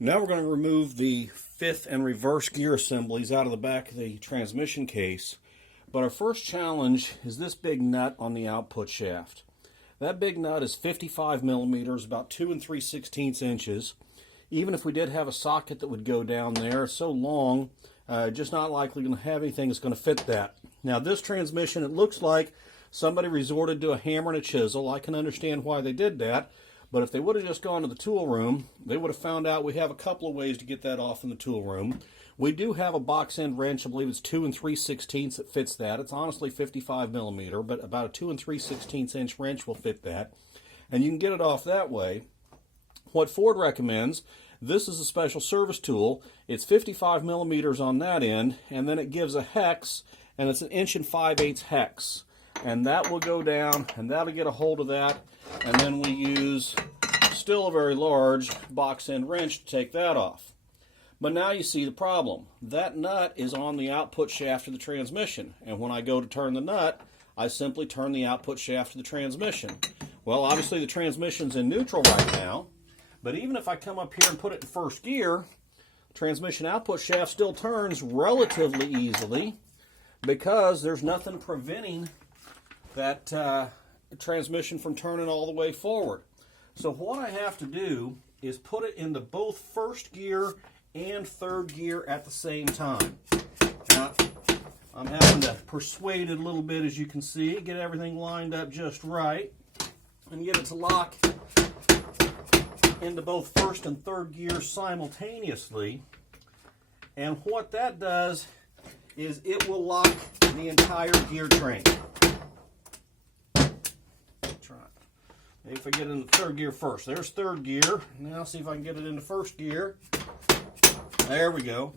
Now we're going to remove the fifth and reverse gear assemblies out of the back of the transmission case. But our first challenge is this big nut on the output shaft. That big nut is 55 millimeters, about 2 3/16 inches. Even if we did have a socket that would go down there, it's so long, just not likely going to have anything that's going to fit that. Now this transmission, it looks like somebody resorted to a hammer and a chisel. I can understand why they did that. But if they would have just gone to the tool room, they would have found out we have a couple of ways to get that off in the tool room. We do have a box end wrench, I believe it's 2 3/16 that fits that. It's honestly 55 millimeter, but about a 2 3/16 inch wrench will fit that. And you can get it off that way. What Ford recommends, this is a special service tool. It's 55 millimeters on that end, and then it gives a hex, and it's an 1 5/8 hex. And that will go down, and that'll get a hold of that, and then we use still a very large box end wrench to take that off. But now you see the problem. That nut is on the output shaft of the transmission, and when I go to turn the nut, I simply turn the output shaft of the transmission. Well, obviously the transmission's in neutral right now, but even if I come up here and put it in first gear, transmission output shaft still turns relatively easily because there's nothing preventing that transmission from turning all the way forward. So what I have to do is put it into both first gear and third gear at the same time. Now, I'm having to persuade it a little bit, as you can see, get everything lined up just right, and get it to lock into both first and third gear simultaneously. And what that does is it will lock the entire gear train. If I get it into third gear first. There's third gear. Now see if I can get it into first gear. There we go.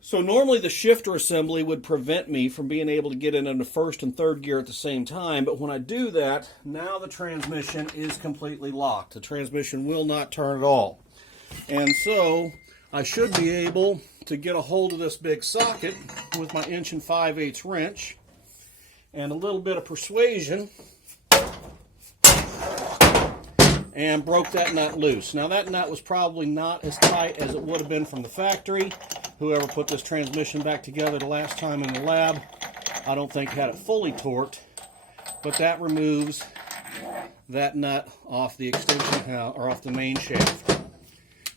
So normally the shifter assembly would prevent me from being able to get it into first and third gear at the same time, but when I do that, now the transmission is completely locked. The transmission will not turn at all. And so I should be able to get a hold of this big socket with my 1 5/8 wrench and a little bit of persuasion, and broke that nut loose. Now that nut was probably not as tight as it would have been from the factory. Whoever put this transmission back together the last time in the lab, I don't think had it fully torqued, but that removes that nut off the extension housing, or off the main shaft.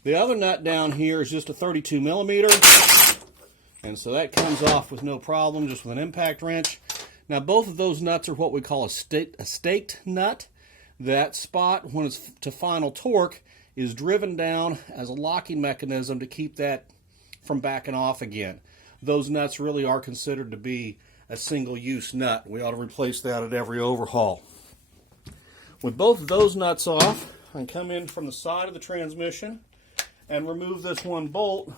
The other nut down here is just a 32 millimeter, and so that comes off with no problem, just with an impact wrench. Now both of those nuts are what we call a staked nut. That spot, when it's to final torque, is driven down as a locking mechanism to keep that from backing off again. Those nuts really are considered to be a single-use nut. We ought to replace that at every overhaul. With both of those nuts off, I can come in from the side of the transmission and remove this one bolt.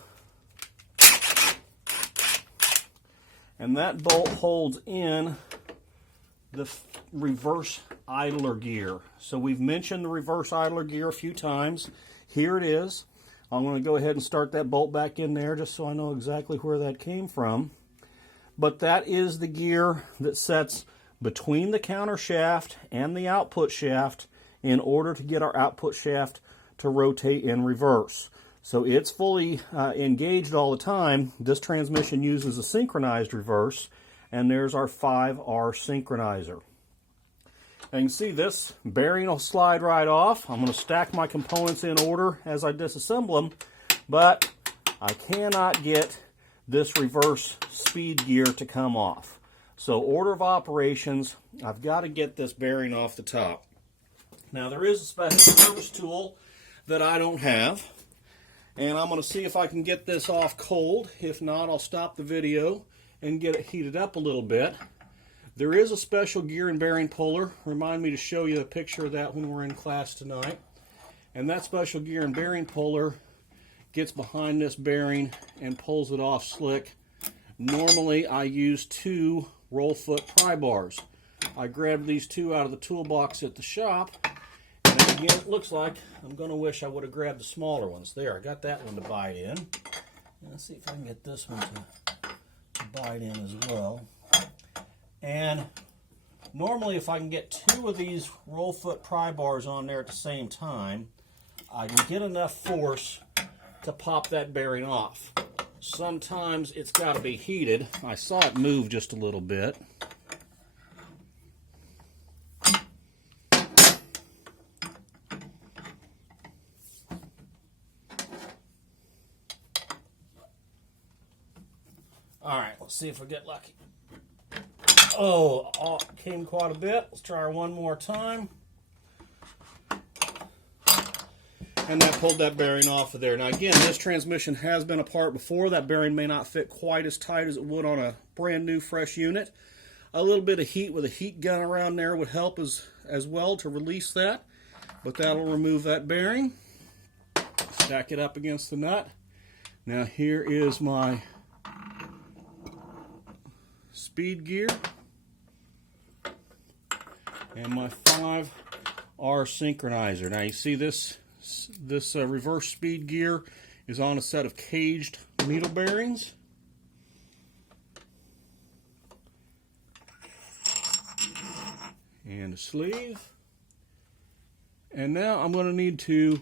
And that bolt holds in the reverse idler gear. So we've mentioned the reverse idler gear a few times. Here it is. I'm going to go ahead and start that bolt back in there just so I know exactly where that came from. But that is the gear that sets between the counter shaft and the output shaft in order to get our output shaft to rotate in reverse. So it's fully engaged all the time. This transmission uses a synchronized reverse, and there's our 5R synchronizer. And you can see this bearing will slide right off. I'm going to stack my components in order as I disassemble them, but I cannot get this reverse speed gear to come off. So order of operations, I've got to get this bearing off the top. Now there is a special service tool that I don't have, and I'm going to see if I can get this off cold. If not, I'll stop the video and get it heated up a little bit. There is a special gear and bearing puller. Remind me to show you a picture of that when we're in class tonight. And that special gear and bearing puller gets behind this bearing and pulls it off slick. Normally I use 2 roll foot pry bars. I grabbed these 2 out of the toolbox at the shop, and again it looks like I'm going to wish I would have grabbed the smaller ones. There, I got that one to bite in. Let's see if I can get this one to bite in as well. And normally if I can get 2 of these roll foot pry bars on there at the same time, I can get enough force to pop that bearing off. Sometimes it's got to be heated. I saw it move just a little bit. All right, let's see if we get lucky. Oh, came quite a bit. Let's try her one more time. And that pulled that bearing off of there. Now again, this transmission has been apart before. That bearing may not fit quite as tight as it would on a brand new fresh unit. A little bit of heat with a heat gun around there would help as well to release that. But that'll remove that bearing. Stack it up against the nut. Now here is my speed gear and my 5R synchronizer. Now you see this reverse speed gear is on a set of caged needle bearings. And a sleeve. And now I'm going to need to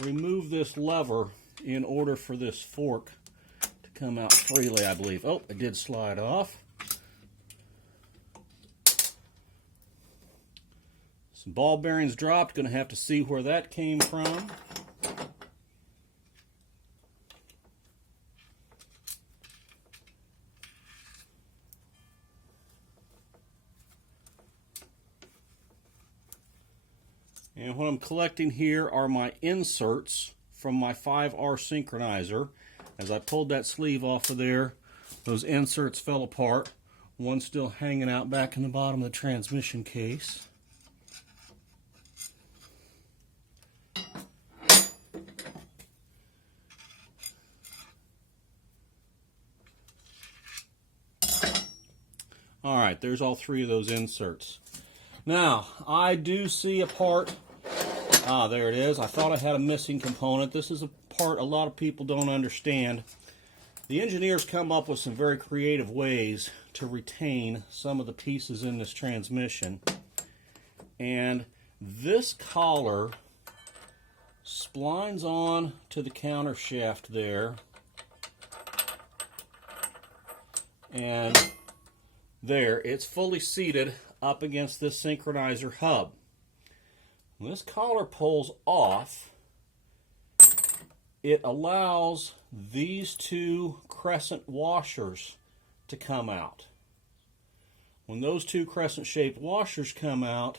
remove this lever in order for this fork to come out freely, I believe. Oh, it did slide off. Some ball bearings dropped. Going to have to see where that came from. And what I'm collecting here are my inserts from my 5R synchronizer. As I pulled that sleeve off of there, those inserts fell apart. One still hanging out back in the bottom of the transmission case. All right, there's all three of those inserts. Now, I do see a part. Ah, there it is. I thought I had a missing component. This is a part a lot of people don't understand. The engineers come up with some very creative ways to retain some of the pieces in this transmission. And this collar splines on to the counter shaft there. And there, it's fully seated up against this synchronizer hub. When this collar pulls off, it allows these two crescent washers to come out. When those two crescent-shaped washers come out,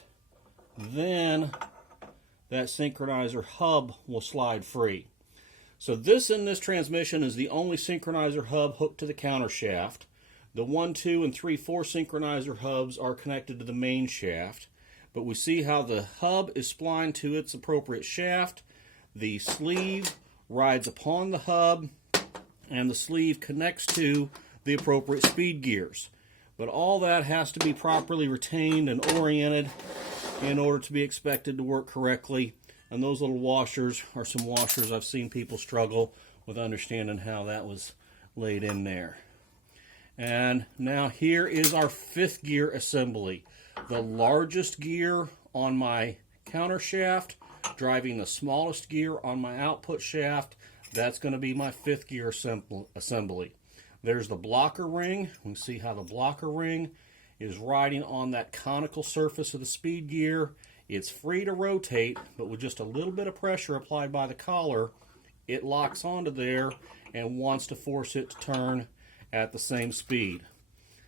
then that synchronizer hub will slide free. So this in this transmission is the only synchronizer hub hooked to the counter shaft. The 1, 2, and 3, 4 synchronizer hubs are connected to the main shaft. But we see how the hub is splined to its appropriate shaft. The sleeve rides upon the hub, and the sleeve connects to the appropriate speed gears. But all that has to be properly retained and oriented in order to be expected to work correctly. And those little washers are some washers I've seen people struggle with understanding how that was laid in there. And now here is our 5th gear assembly. The largest gear on my counter shaft, driving the smallest gear on my output shaft. That's going to be my 5th gear assembly. There's the blocker ring. We can see how the blocker ring is riding on that conical surface of the speed gear. It's free to rotate, but with just a little bit of pressure applied by the collar, it locks onto there and wants to force it to turn at the same speed.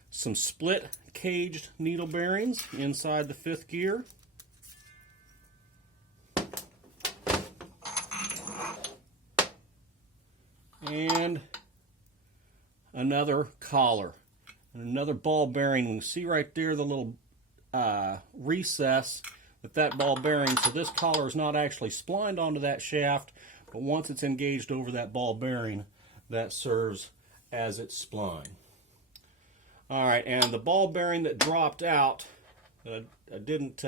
Some split caged needle bearings inside the 5th gear. And another collar. And another ball bearing. We can see right there the little recess that ball bearing. So this collar is not actually splined onto that shaft, but once it's engaged over that ball bearing, that serves as its spline. Alright, and the ball bearing that dropped out, I didn't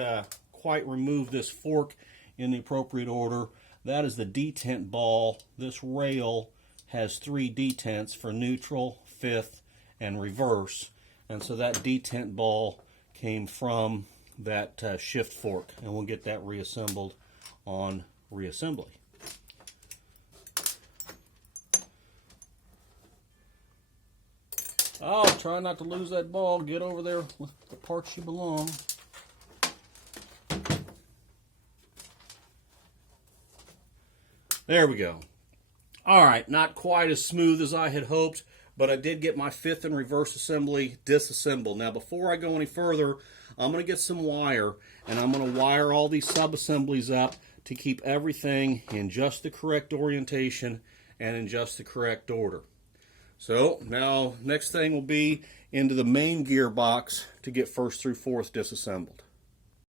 quite remove this fork in the appropriate order. That is the detent ball. This rail has 3 detents for neutral, 5th, and reverse. And so that detent ball came from that shift fork. And we'll get that reassembled on reassembly. Oh, try not to lose that ball. Get over there with the parts you belong. There we go. All right, not quite as smooth as I had hoped, but I did get my fifth and reverse assembly disassembled. Now, before I go any further, I'm going to get some wire, and I'm going to wire all these sub-assemblies up to keep everything in just the correct orientation and in just the correct order. So now, next thing will be into the main gearbox to get first through fourth disassembled.